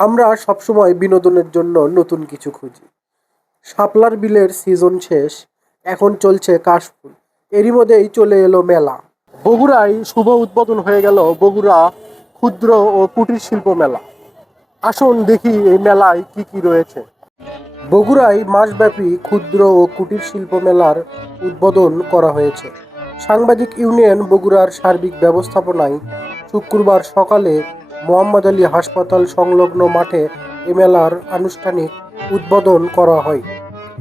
আমরা সবসময় বিনোদনের জন্য নতুন কিছু খুঁজি। শাপলার বিলের সিজন শেষ, এখন চলছে কাশফুল। এরই মধ্যেই চলে এলো মেলা। বগুড়ায় শুভ উদ্বোধন হয়ে গেল বগুড়া ক্ষুদ্র ও কুটির শিল্প মেলা। আসুন দেখি এই মেলায় কি কি রয়েছে। বগুড়ায় মাসব্যাপী ক্ষুদ্র ও কুটির শিল্প মেলার উদ্বোধন করা হয়েছে। সাংবাদিক ইউনিয়ন বগুড়ার সার্বিক ব্যবস্থাপনায় শুক্রবার সকালে মোহাম্মদ আলী হাসপাতাল সংলগ্ন মাঠে এ মেলার আনুষ্ঠানিক উদ্বোধন করা হয়।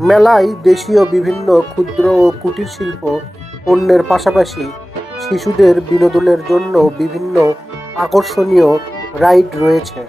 মেলায় দেশীয় বিভিন্ন ক্ষুদ্র ও কুটির শিল্প পণ্যের পাশাপাশি শিশুদের বিনোদনের জন্য বিভিন্ন আকর্ষণীয় রাইড রয়েছে।